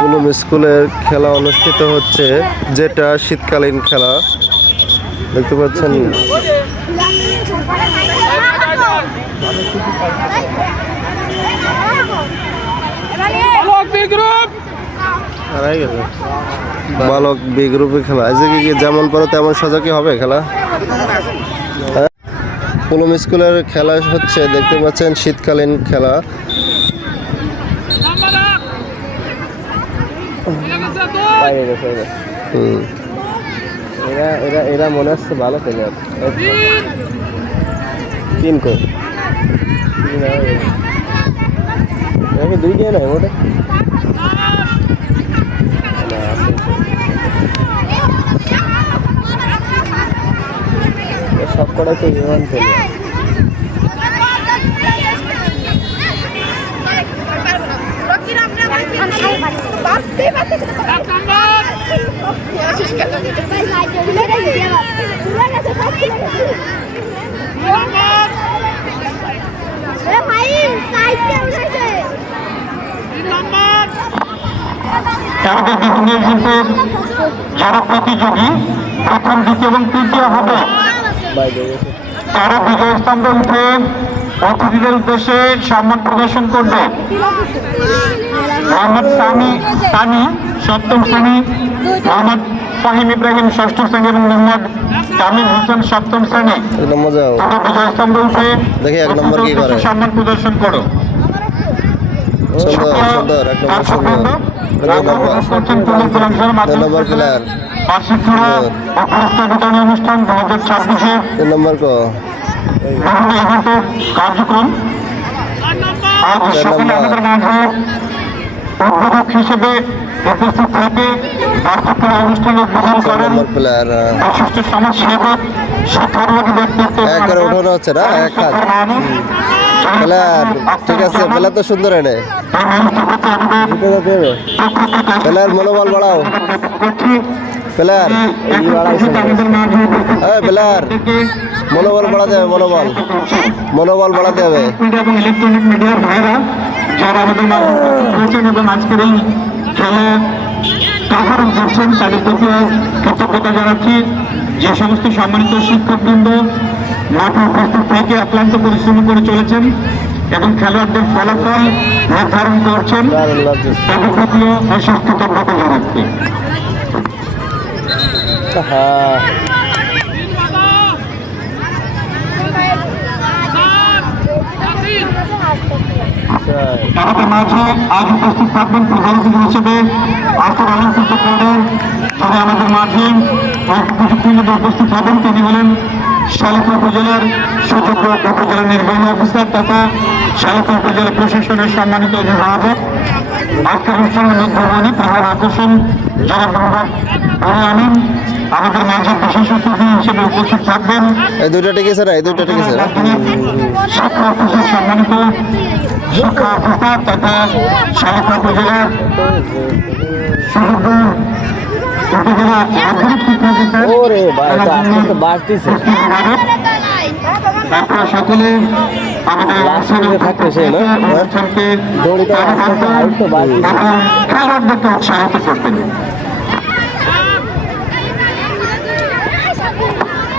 পুলুম স্কুলের খেলা অনুষ্ঠিত হচ্ছে, যেটা শীতকালীন খেলা। দেখতে পাচ্ছেন বালক বি গ্রুপে খেলা। আজকে কি যেমন পারো তেমন সাজা কি হবে খেলা? পুলুম স্কুলের খেলা হচ্ছে, দেখতে পাচ্ছেন শীতকালীন খেলা। এরা মনে হচ্ছে ভালো প্লেয়ার। তিন কই দুই দিয়ে নয় ওটা সব কটাই তো ইমান প্লেয়ার। যারা প্রতিযোগী প্রথম, দ্বিতীয় এবং তৃতীয় হবে, তারা বিজয় স্তম্ভে উঠে অতিথিদের উদ্দেশ্যে সম্মান প্রদর্শন করবে। মোহাম্মদ সানি সপ্তম শ্রেণী, মোহাম্মদ ফাহিম ইব্রাহিম ষষ্ঠ শ্রেণী এবং মোহাম্মদ তামিম হোসেন সপ্তম শ্রেণী। বিজয় স্তম্ভে উঠে সম্মান প্রদর্শন করো। অনুষ্ঠান 2026 কার্যক্রম উদ্বোধক হিসেবে উপস্থিত থেকে বার্ষিক অনুষ্ঠানে উদ্বোধন করেন বিশিষ্ট সমাজসেবক শিক্ষার্থী ব্যক্তিত্ব। হচ্ছে না এক হাত প্লেয়ার। ঠিক আছে, প্লেয়ার তো সুন্দর। এনে প্লেয়ার মনোবল বাড়াও। প্লেয়ার প্লেয়ার মনোবল বাড়াতে হবে, মনোবল বাড়াতে হবে। এবং ইলেকট্রনিক মিডিয়ার ভাইরা যারা আমাদের মাঝে রয়েছেন এবং আজকের এই খেলা কাভার করছেন, তাদের প্রতি কৃতজ্ঞতা জানাচ্ছি। যে সমস্ত সম্মানিত শিক্ষকবৃন্দ মাঠে উপস্থিত থেকে অক্লান্ত পরিশ্রম করে চলেছেন এবং খেলোয়াড়দের ফলাফল নির্ধারণ করছেন, তাদের প্রতিও অশেষ কৃতজ্ঞতা জানাচ্ছি। আমাদের মাঝে আজ উপস্থিত থাকবেন প্রধান অতিথি হিসেবে আর্থিক অলিম্পিক বোর্ডের যিনি আমাদের মাঝে উপস্থিত হবেন। তিনি হলেন শালিকা উপজেলার সুযোগ্য উপজেলা নির্বাহী অফিসার তথা শালিকা উপজেলা প্রশাসনের সম্মানিত অভিভাবক। আজকের অনুষ্ঠানের নির্বাহী প্রধান আকর্ষণ জনাব আমিন আমাদের মাঝে বিশেষ অতিথি হিসেবে উপস্থিত থাকবেন। এই দুইটা টিকেছে না, এই দুইটা টিকেছে না। শিক্ষা অফিসের সম্মানিত শিক্ষা অফিসার তথা শালিকা উপজেলার সুযোগ্য উপজেলা আধুনিক শিক্ষা অফিসার। তারপর সকলে আমাদের থাকতেছে না খেলোয়াড়দেরকে উৎসাহিত করতেন।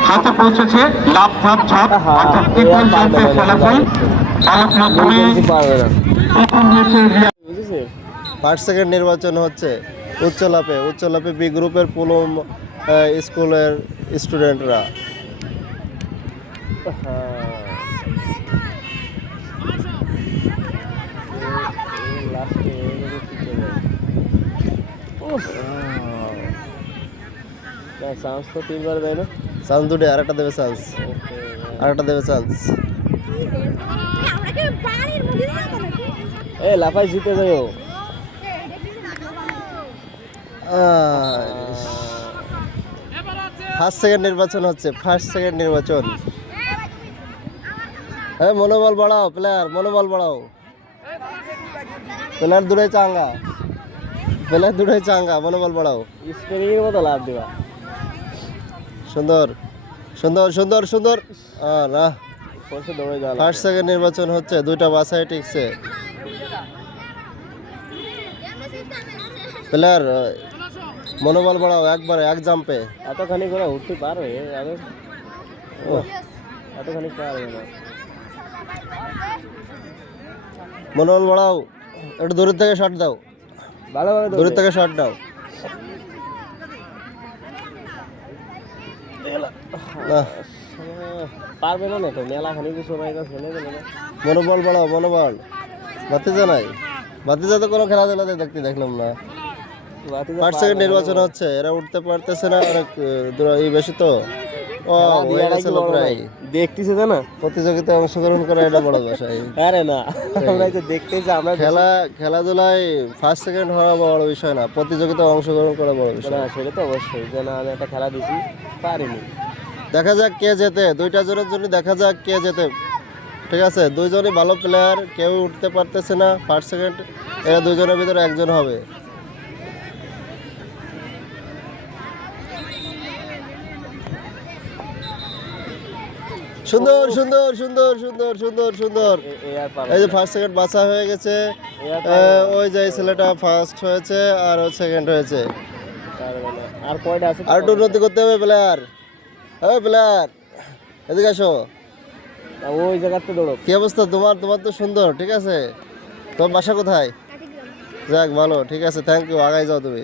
হাতে পৌঁছেছে লাভ ধাপ ঝাপ অর্থাৎ ত্রিপল জাম্পের ফলাফল। বালক মাধ্যমে প্রথম হয়েছে ফার্স্ট সেকেন্ড নির্বাচন হচ্ছে উচ্চলাপে বি গ্রুপের পুলুম স্কুলের স্টুডেন্টরা। চান্স তো তিনবার দেয় না, চান্স দুটো, আরেকটা দেবে চান্স, লাফাই জিতে যাও। ফার্স্ট সেকেন্ড নির্বাচন হচ্ছে, মনোবল বাড়াও প্লেয়ার, মনোবল বাড়াও। প্লেয়ার দুটাই চাঙ্গা, মনোবল বাড়াও। স্পিনিং এর মতো লাভ দিবা। সুন্দর। না ফার্স্ট সেকেন্ড নির্বাচন হচ্ছে, দুইটা বাসায় টিকছে। প্লেয়ার মনোবল বাড়াও একবারে এক জাম্পে। এতখানি করে উঠতে পারবে আমি ও এতখানি পারবে না। মনোবল বাড়াও, একটু দূরের থেকে শট দাও, ভালোভাবে দূরের থেকে শট দাও। না পারবে না তো মেলা খানি সময় খেলে গেল না। মনোবল বাড়াও, মনোবল। ভাতিজা নাই, ভাতিজা তো কোনো খেলা টেলাতে দেখলাম না। 5 সেকেন্ড নির্বাচন হচ্ছে, এরা উঠতে পারতেছে না, এরা এই বেশি তো ও হয়ে গেছে প্রায়। দেখতেছে তো না প্রতিযোগিতায় অংশগ্রহণ করা এটা বড় বিষয়। আরে না আমরা যে দেখতেছি আমরা খেলাধুলায় 1 সেকেন্ড হওয়া বড় বিষয় না, প্রতিযোগিতায় অংশগ্রহণ করা বড় বিষয়। না সেটা তো অবশ্যই যে না আমি একটা খেলা দিছি পারিনি। দেখা যাক কে জেতে, দুইটা জনের জন্য দেখা যাক কে জেতে। ঠিক আছে, দুইজনই ভালো প্লেয়ার, কেউ উঠতে পারতেছে না 1 সেকেন্ড, এরা দুইজনের ভিতরে একজন হবে। সুন্দর সুন্দর সুন্দর সুন্দর সুন্দর সুন্দর। এই যে 1 সেকেন্ড বাঁচা হয়ে গেছে, ওই যে ছেলেটা ফার্স্ট হয়েছে আর ও সেকেন্ড হয়েছে। আর কয়টা আছে? আর একটু উন্নতি করতে হবে প্লেয়ার। ওই প্লেয়ার এদিকে আসো। ওই জায়গাতে দৌড়ো। কি অবস্থা তোমার? তোমার তো সুন্দর, ঠিক আছে। তোমার বাসা কোথায়? যাক ভালো, ঠিক আছে, থ্যাংক ইউ, আগাই যাও তুমি।